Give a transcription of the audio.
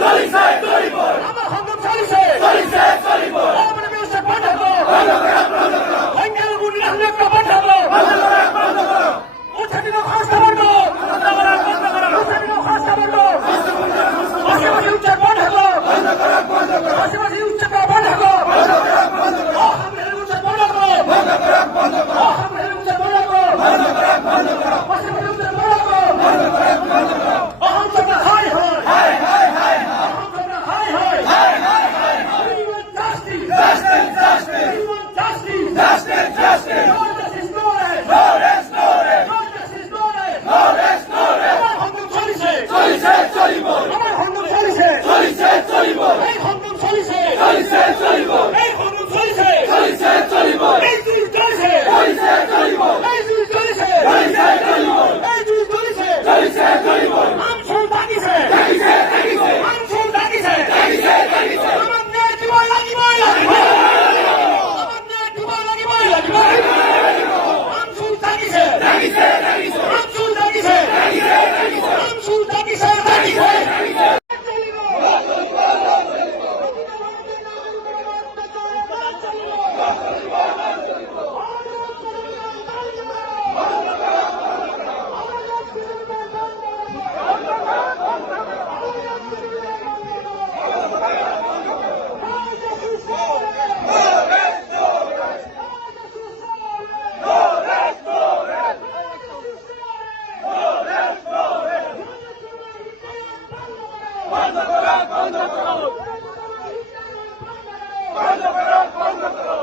আমার সংগ্রাম চলিছে আমার ব্যবস্থা বন্ধ করো বাঙালি গুলি হামলা বন্ধ করো উঠানি খাস্তা বন্ধ উঠানি খাস্তা বন্ধ আশেপাশে উচ্চার বন্ধ করো আশেপাশে উচ্চার বন্ধ করো হামলার উচ্চার বন্ধ করো হামলার উচ্চার বন্ধ করো আশেপাশে উচ্চার বন্ধ করো অহংকার হাই হাই বন্ধ করো